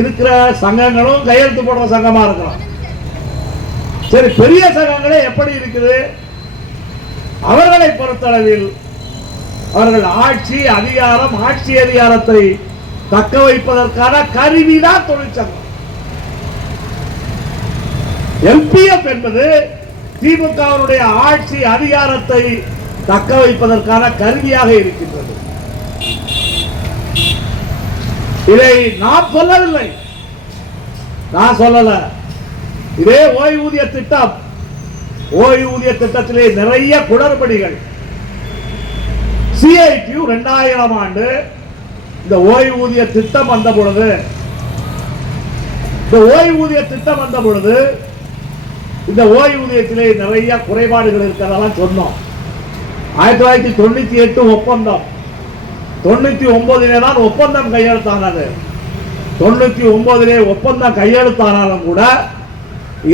இருக்கிற சங்கங்களும் கையெழுத்து போடுற சங்கமா இருக்கலாம். சரி, பெரிய சங்கங்களே எப்படி இருக்குது? அவர்களை பொறுத்தளவில் அவர்கள் ஆட்சி அதிகாரத்தை தக்க வைப்பதற்கான கருவிதான் தொழிற்சங்கம். எல்பிஎஃப் என்பது திமுகவினுடைய ஆட்சி அதிகாரத்தை தக்க வைப்பதற்கான கருவியாக இருக்கின்றது. இதை நான் சொல்லவில்லை, நான் சொல்லல. இதே ஓய்வூதிய திட்டம், ஓய்வூதிய திட்டத்திலே நிறைய குளறுபடிகள். CITU 2000 ஆண்டு இந்த ஓய்வூதிய திட்டம் வந்த பொழுது இந்த ஓய்வூதியத்திலே நிறைய குறைபாடுகள் இருக்கிறதெல்லாம் சொன்னோம். 1998 ஒப்பந்தம், 99 தான் ஒப்பந்தம் கையெழுத்தானது. 99 ஒப்பந்தம் கையெழுத்தானாலும் கூட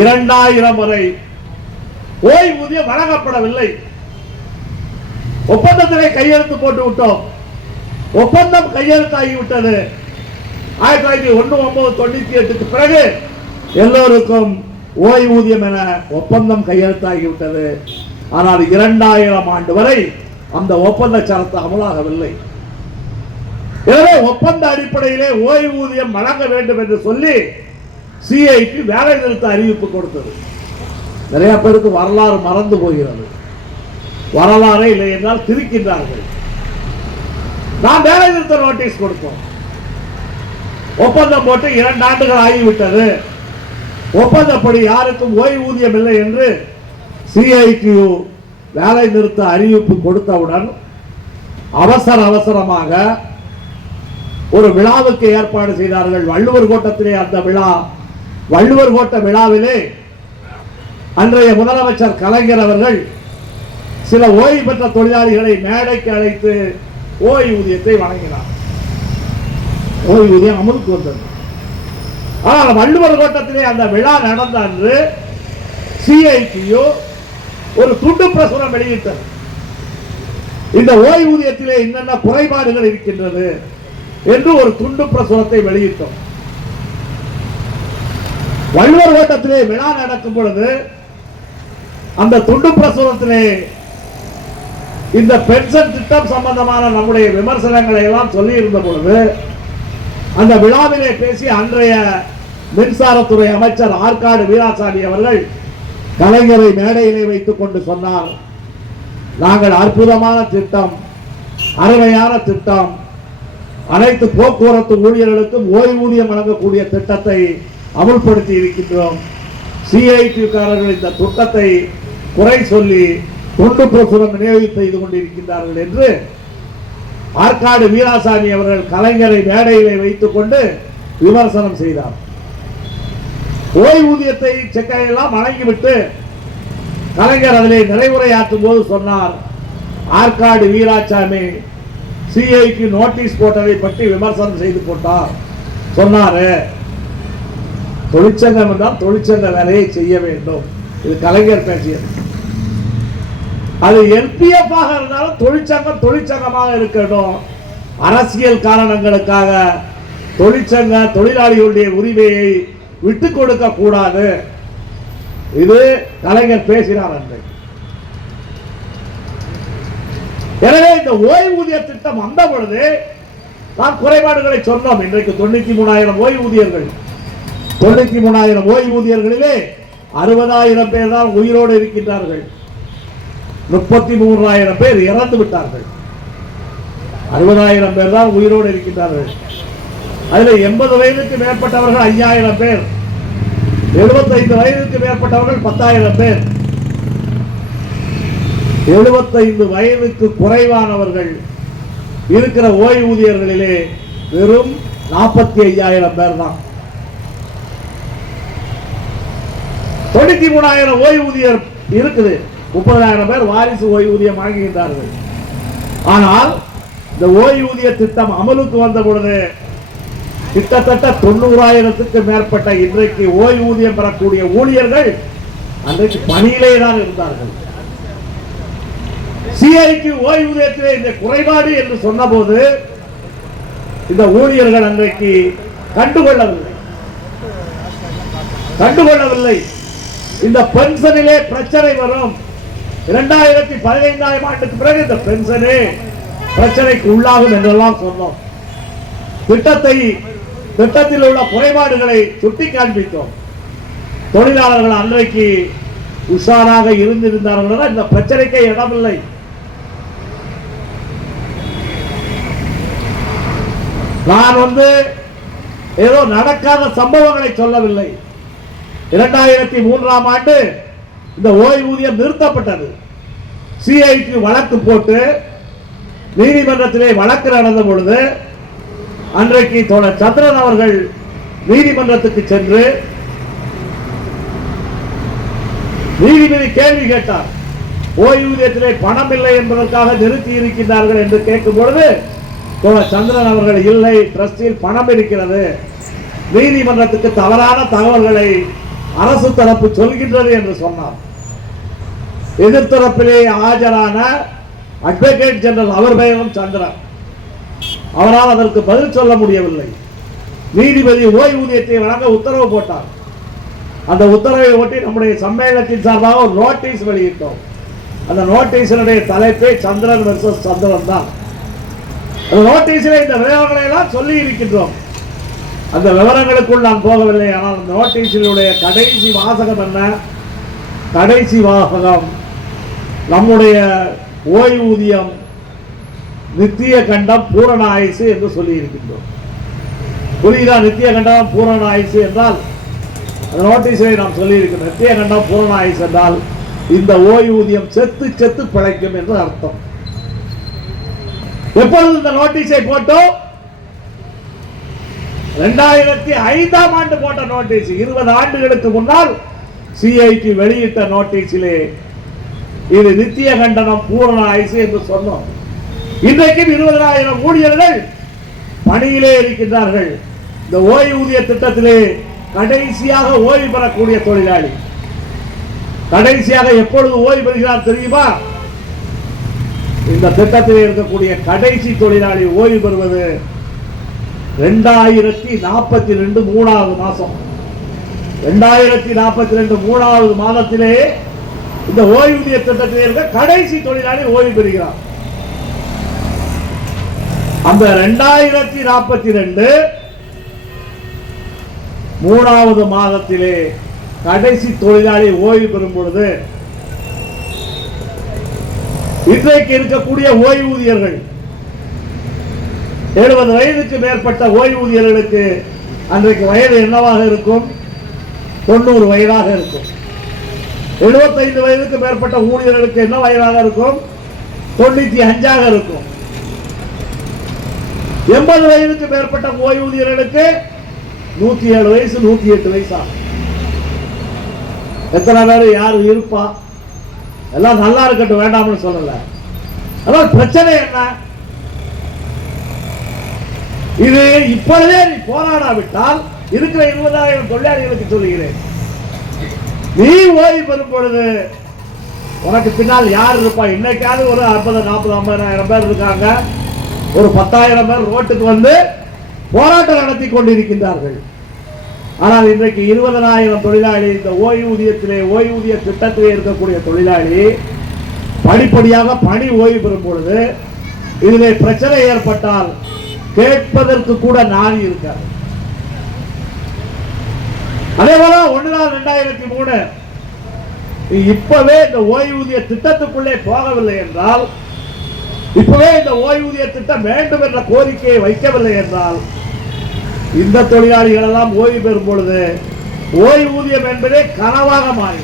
2000 வரை ஓய்வூதியம் வழங்கப்படவில்லை. ஒப்பந்தத்திலே கையெழுத்து போட்டு விட்டோம். ஒப்பந்தம் கையெழுத்தாகிவிட்டது. 1998 பிறகு எல்லோருக்கும் ஓய்வூதியம் என ஒப்பந்தம் கையெழுத்தாகிவிட்டது. ஆனால் 2000 ஆண்டு வரை அந்த ஒப்பந்த சரத்து அமலாகவில்லை. எனவே ஒப்பந்த அடிப்படையிலே ஓய்வூதியம் வழங்க வேண்டும் என்று சொல்லி CITU வேலை நிறுத்த அறிவிப்பு கொடுத்தது. நிறைய பேருக்கு வரலாறு மறந்து போகிறது. வரலாறை இல்லை என்றால் திரிக்கின்றார்கள். நான் வேலை நிறுத்த நோட்டீஸ் கொடுத்தோம். ஒப்பந்தம் போட்டு 2 ஆண்டுகள் ஆகிவிட்டது. ஒப்பந்தப்படி யாருக்கும் ஓய்வூதியம் இல்லை என்று CITU வேலை நிறுத்த அறிவிப்பு கொடுத்தவுடன் அவசரமாக ஒரு விழாவுக்கு ஏற்பாடு செய்தார்கள். வள்ளுவர் கோட்டத்திலே அந்த விழா, வள்ளுவர் கோட்ட விழாவிலே அன்றைய முதலமைச்சர் கலைஞர் அவர்கள் சில ஓய்வு பெற்ற தொழிலாளிகளை மேடைக்கு அழைத்து ஓய்வூதியத்தை வழங்கினார். ஓய்வூதியம் அமலுக்கு வந்தது. ஆனால் வள்ளுவர் கோட்டத்திலே அந்த விழா நடந்த அன்று CITU ஒரு துண்டு பிரசுரம் வெளியிட்டது. இந்த ஓய்வூதியத்திலே என்னென்ன குறைபாடுகள் இருக்கின்றது என்று ஒரு துண்டு பிரசுரத்தை வெளியிட்டோம். வள்ளுவர் கோட்டத்திலே விழா நடக்கும் பொழுது அந்த துண்டு பிரசுரத்திலே இந்த பென்ஷன் திட்டம் சம்பந்தமான நம்முடைய விமர்சனங்களை எல்லாம் சொல்லி இருந்த பொழுது அந்த விழாவிலே பேசி அன்றைய மின்சாரத்துறை அமைச்சர் ஆற்காடு வீராசாமி அவர்கள் கலைஞரை மேடையிலே வைத்துக் கொண்டு சொன்னார், நாங்கள் அற்புதமான திட்டம், அருமையான திட்டம், அனைத்து போக்குவரத்து ஊழியர்களுக்கும் ஓய்வூதியம் வழங்கக்கூடிய திட்டத்தை அமுல்படுத்தி இருக்கின்றோம். CITU காரர்கள் இந்த திட்டத்தை குறை சொல்லி துண்டு பிரசுரம் விநியோகம் செய்து கொண்டிருக்கின்றார்கள் என்று ஆற்காடு வீராசாமி அவர்கள் கலைஞரை மேடையிலே வைத்துக் கொண்டு விமர்சனம் செய்தார். ஓய்வூதியத்தை செக்கையெல்லாம் வழங்கிவிட்டு கலைஞர் அதிலே நிறைவுரையாற்றும் போது சொன்னார், ஆற்காடு வீராசாமி CITU நோட்டீஸ் போட்டதை பற்றி விமர்சனம் செய்து போட்டார். சொன்னாரு, தொழிற்சங்கம் என்றால் தொழிற்சங்க வேலையை செய்ய வேண்டும். இது கலைஞர் பேசியது. அது LPF ஆக இருந்தாலும் தொழிற்சங்கம் தொழிற்சங்கமாக இருக்கட்டும். அரசியல் காரணங்களுக்காக தொழிலாளிகளுடைய உரிமையை விட்டுக் கொடுக்க கூடாது. இது கலைஞர் பேசினார் அன்று. எனவே இந்த ஓய்வூதிய திட்டம் வந்த பொழுது நாம் குறைபாடுகளை சொன்னோம். இன்றைக்கு 93,000 ஓய்வூதியர்கள், 93,000 ஓய்வூதியர்களிலே 60,000 பேர் தான் உயிரோடு இருக்கின்றார்கள். 33,000 பேர் இறந்து விட்டார்கள். 60,000 பேர் தான் உயிரோடு இருக்கின்றார்கள். அதில் 80 வயதுக்கு மேற்பட்டவர்கள் 5,000 பேர், 75 வயதுக்கு மேற்பட்டவர்கள் 10,000 பேர், 75 வயதுக்கு குறைவானவர்கள் இருக்கிற ஓய்வூதியர்களிலே வெறும் 45,000 பேர் தான். 93,000 ஓய்வூதியர் இருக்குது. 30,000 பேர் வாரிசு ஓய்வூதியம் வாங்குகின்றார்கள். ஆனால் இந்த ஓய்வூதிய திட்டம் அமலுக்கு வந்த பொழுது கிட்டத்தட்ட 90,000க்கு மேற்பட்ட இன்றைக்கு ஓய்வூதியம் பெறக்கூடிய ஊழியர்கள் அன்றைக்கு பணியிலே தான் இருந்தார்கள். CITU ஓய்வூதியத்திலே இந்த குறைபாடு என்று சொன்னபோது இந்த ஊழியர்கள் அன்றைக்கு கண்டுகொள்ளவில்லை. இந்த பென்ஷனிலே பிரச்சனை வரும். 2015ஆம் ஆண்டுக்கு பிறகு இந்த பென்ஷனே பிரச்சனைக்கு உள்ளாகும் என்றெல்லாம் சொன்னோம். திட்டத்தில் உள்ள குறைபாடுகளை சுட்டி காண்பித்தோம். தொழிலாளர்கள் அன்றைக்கு உஷாராக இருந்திருந்தார்கள், இந்த பிரச்சனைக்கே இடமில்லை. நான் ஏதோ நடக்காத சம்பவங்களை சொல்லவில்லை. 2003ஆம் ஆண்டு இந்த ஓய்வூதியம் நிறுத்தப்பட்டது. சிஐடி வழக்கு போட்டு நீதிமன்றத்திலே வழக்கு நடந்த பொழுது அன்றைக்கு தோழர் சந்திரன் அவர்கள் நீதிமன்றத்துக்கு சென்று நீதிபதி கேள்வி கேட்டார். ஓய்வூதியத்திலே பணம் இல்லை என்பதற்காக நிறுத்தி இருக்கின்றார்கள் என்று கேட்கும் பொழுது தோழர் சந்திரன் அவர்கள் இல்லை, டிரஸ்டில் பணம் இருக்கிறது, நீதிமன்றத்துக்கு தவறான தகவல்களை அரசு தரப்பு சொல்கின்றது என்று சொன்னார். எதிர்த்தரப்பிலே ஆஜரான அட்வொகேட் ஜெனரல் அவர் பெயரும் சந்திரன். அவரால் அதற்கு பதில் சொல்ல முடியவில்லை. நீதிபதி ஓய்வூதியத்தை வழங்க உத்தரவு போட்டார். அந்த உத்தரவை ஒட்டி நம்முடைய சம்மேளனத்தின் சார்பாக ஒரு நோட்டீஸ் வெளியிட்டோம். அந்த நோட்டீஸினுடைய தலைப்பே சந்திரன் வெர்சஸ் சந்திரன் தான். அந்த நோட்டீஸில் இந்த விவரங்களை எல்லாம் சொல்லி இருக்கின்றோம். அந்த விவரங்களுக்குள் நான் போகவில்லை. ஆனால் அந்த நோட்டீஸினுடைய கடைசி வாசகம் என்ன? கடைசி வாசகம் நம்முடைய ஓய்வூதியம் நித்திய கண்டம் பூரண ஆயுசு என்று சொல்லி இருக்கின்றோம். புரியுதா? நித்திய கண்டம் பூரண ஆயுசு என்றால் அந்த நோட்டீஸை நாம் சொல்லி இருக்கிறோம். நித்திய கண்டம் பூரண ஆயுசு என்றால் இந்த ஓய்வூதியம் செத்து செத்து பிழைக்கும் என்று அர்த்தம். எப்பொழுது இந்த நோட்டீஸை போட்டோம்? 2005ஆம் ஆண்டு போட்ட நோட்டீஸ். 20 ஆண்டுகளுக்கு முன்னால் சிஐடி வெளியிட்ட நோட்டீஸிலே இது நித்திய கண்டனம் பூரண ஆயுசு என்று சொன்னோம். இன்றைக்கும் 20,000 ஊழியர்கள் பணியிலே இருக்கின்றார்கள். இந்த ஓய்வூதிய திட்டத்திலே கடைசியாக ஓய்வு பெறக்கூடிய தொழிலாளி கடைசியாக எப்பொழுது ஓய்வு பெறுகிறார் தெரியுமா? இந்த திட்டத்தில் இருக்கக்கூடிய கடைசி தொழிலாளி ஓய்வு பெறுவது 2042 3வது மாதம். 2042 3வது மாதத்திலே இந்த ஓய்வூதிய திட்டத்தில் இருக்க கடைசி தொழிலாளி ஓய்வு பெறுகிறார். அந்த 2042 3வது மாதத்திலே கடைசி தொழிலாளி ஓய்வு பெறும் பொழுது இன்றைக்கு இருக்கக்கூடிய ஓய்வூதியர்கள் 70 வயதுக்கு மேற்பட்ட ஓய்வூதியர்களுக்கு அன்றைக்கு வயது என்னவாக இருக்கும்? 90 வயதாக இருக்கும். 75 வயதுக்கு மேற்பட்ட ஊழியர்களுக்கு என்ன வயதாக இருக்கும்? 95ஆக இருக்கும். 80 வயதுக்கு மேற்பட்ட ஓய்வூதியர்களுக்கு 107 வயசு 108 வயசா? எத்தனை பேர் யாரு இருப்பா? எல்லாம் நல்லா இருக்கட்டும், வேண்டாம்னு சொல்லல. அதான் பிரச்சனை என்ன? இது இப்பொழுதே நீ போராடாவிட்டால் இருக்கிற 20,000 தொழிலாளிகளுக்கு சொல்லுகிறேன், நீ ஓய்வு பெறும் பொழுது உனக்கு பின்னால் யார் இருப்பா? இன்னைக்காவது ஒரு 50, 40, 50,000 பேர் இருக்காங்க. ஒரு 10,000 பேர் ரோட்டுக்கு வந்து போராட்டம் நடத்தி கொண்டிருக்கின்றார்கள். ஆனால் இன்றைக்கு 20,000 தொழிலாளி இந்த ஓய்வூதியத்திலே ஓய்வூதிய திட்டத்திலே இருக்கக்கூடிய தொழிலாளி படிப்படியாக பணி ஓய்வு பெறும் பொழுது இதிலே பிரச்சனை ஏற்பட்டால் கேட்பதற்கு கூட நாதி இருக்காது. அதே போல 1/4/2003 இப்பவே இந்த ஓய்வூதிய திட்டத்துக்குள்ளே போகவில்லை என்றால், இப்பவே இந்த ஓய்வூதிய திட்டம் வேண்டும் என்ற கோரிக்கையை வைக்கவில்லை என்றால், இந்த தொழிலாளிகள் எல்லாம் ஓய்வு பெறும் பொழுது ஓய்வூதியம் என்பதே கனவாக மாறி.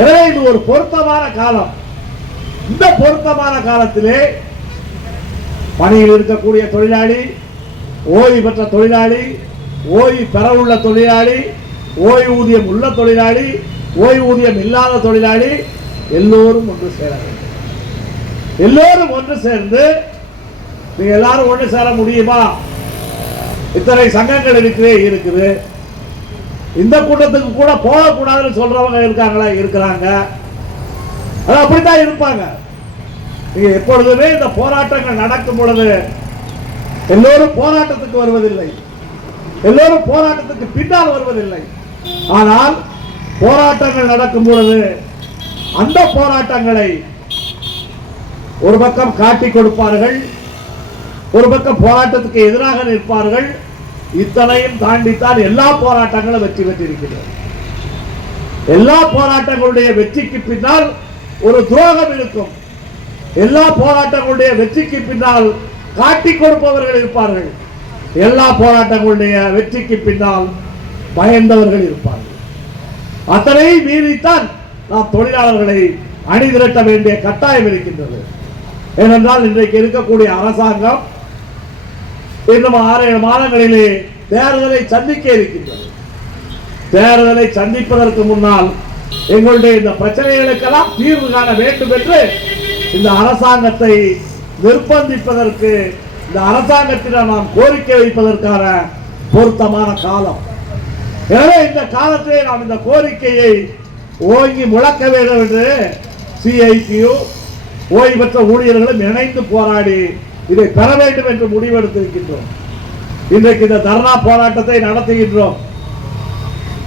எனவே இது ஒரு பொருத்தமான காலம். இந்த பொருத்தமான காலத்திலே பணியில் இருக்கக்கூடிய தொழிலாளி, ஓய்வு பெற்ற தொழிலாளி, ஓய்வு பெறவுள்ள தொழிலாளி, ஓய்வூதியம் உள்ள தொழிலாளி, ஓய்வூதியம் இல்லாத தொழிலாளி எல்லோரும் ஒன்று சேர வேண்டும். எல்லோரும் ஒன்று சேர்ந்து, நீங்க எல்லாரும் ஒன்று சேர முடியுமா? இத்தனை சங்கங்கள் இருக்குது. இந்த கூட்டத்துக்கு கூட போகக்கூடாதுன்னு சொல்றவங்க இருக்காங்களா? இருக்கிறாங்க. அது அப்படித்தான் இருப்பாங்க. நீங்க எப்பொழுதுமே இந்த போராட்டங்கள் நடக்கும் பொழுது எல்லோரும் போராட்டத்துக்கு வருவதில்லை. எல்லோரும் போராட்டத்துக்கு பின்னால் வருவதில்லை. ஆனால் போராட்டங்கள் நடக்கும் பொழுது அந்த போராட்டங்களை ஒரு பக்கம் காட்டிக் கொடுப்பார்கள், ஒரு பக்கம் போராட்டத்துக்கு எதிராக நிற்பார்கள். இத்தனையும் தாண்டித்தான் எல்லா போராட்டங்களும் வெற்றி பெற்றிருக்கிறது. எல்லா போராட்டங்களுடைய வெற்றிக்கு பின்னால் ஒரு துரோகம் இருக்கும். எல்லா போராட்டங்களுடைய வெற்றிக்கு பின்னால் காட்டிக் கொடுப்பவர்கள் இருப்பார்கள். எல்லா போராட்டங்களுடைய வெற்றிக்கு பின்னால் பயந்தவர்கள் இருப்பார்கள். அத்தனை மீறித்தான் நாம் தொழிலாளர்களை அணிதிரட்ட வேண்டிய கட்டாயம் இருக்கின்றது. ஏனென்றால் இன்றைக்கு இருக்கக்கூடிய அரசாங்கம் இன்னும் 6-7 மாதங்களிலே தேர்தலை சந்திக்க இருக்கின்றது. தேர்தலை சந்திப்பதற்கு முன்னால் எங்களுடைய இந்த பிரச்சனைகளுக்கெல்லாம் தீர்வு காண வேண்டும் என்று இந்த அரசாங்கத்தை நிர்பந்திப்பதற்கு, இந்த அரசாங்கத்திடம் நாம் கோரிக்கை வைப்பதற்கான பொருத்தமான காலம். எனவே இந்த காலத்திலே நாம் இந்த கோரிக்கையை ஓங்கி முழக்க வேண்டும் என்று சிஐடியு ஓய்வு பெற்ற ஊழியர்களும் இணைந்து போராடி இதை பெற வேண்டும் என்று முடிவெடுத்திருக்கின்றோம். இன்றைக்கு இந்த தர்ணா போராட்டத்தை நடத்துகின்றோம்.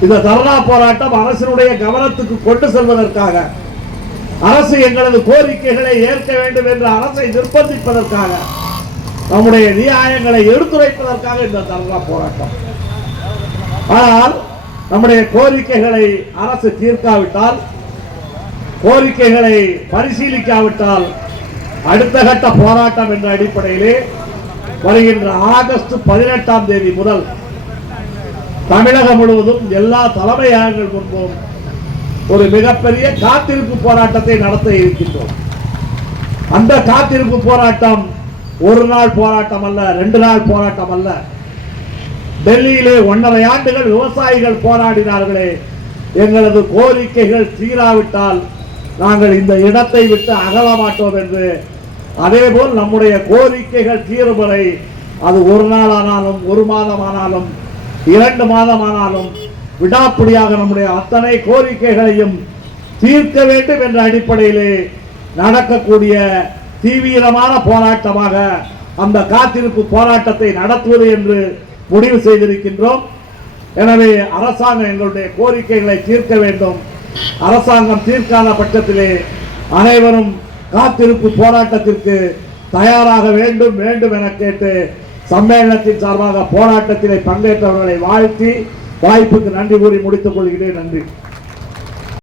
இந்த தர்ணா போராட்டம் அரசினுடைய கவனத்துக்கு கொண்டு செல்வதற்காக, அரசு எங்களது கோரிக்கைகளை ஏற்க வேண்டும் என்று அரசை நிர்பந்திப்பதற்காக, நம்முடைய நியாயங்களை எடுத்துரைப்பதற்காக இந்த தர்ணா போராட்டம். ஆனால் நம்முடைய கோரிக்கைகளை அரசு தீர்க்காவிட்டால், கோரிக்கைகளை பரிசீலிக்காவிட்டால் அடுத்த கட்ட போராட்டம் என்ற அடிப்படையிலே வருகின்ற ஆகஸ்ட் 18ஆம் தேதி முதல் தமிழகம் முழுவதும் எல்லா தலைமையகங்கள் முன்பும் ஒரு மிகப்பெரிய காத்திருப்பு போராட்டத்தை நடத்த இருக்கின்றோம். அந்த காத்திருப்பு போராட்டம் ஒரு நாள் போராட்டம் அல்ல, 2 நாள் போராட்டம் அல்ல. டெல்லியிலே 1.5 ஆண்டுகள் விவசாயிகள் போராடினார்களே, எங்களது கோரிக்கைகள் தீராவிட்டால் நாங்கள் இந்த இடத்தை விட்டு அகல மாட்டோம் என்று. அதேபோல் நம்முடைய கோரிக்கைகள் தீரும் வரை, அது 1 நாள் ஆனாலும் 1 மாதம் ஆனாலும் 2 மாதம் ஆனாலும் விடாப்பிடியாக நம்முடைய அத்தனை கோரிக்கைகளையும் தீர்க்க வேண்டும் என்ற அடிப்படையிலே நடக்கக்கூடிய தீவிரமான போராட்டமாக அந்த காத்திருப்பு போராட்டத்தை நடத்துவது என்று முடிவு செய்திருக்கின்றோம். எனவே அரசாங்கம் எங்களுடைய கோரிக்கைகளை தீர்க்க வேண்டும். அரசாங்கம் தீர்க்காத பட்சத்திலே அனைவரும் காத்திருப்பு போராட்டத்திற்கு தயாராக வேண்டும் என கேட்டு சம்மேளனத்தின் சார்பாக போராட்டத்திலே பங்கேற்றவர்களை வாழ்த்தி வாய்ப்புக்கு நன்றி கூறி முடித்துக் கொள்கிறேன். நன்றி.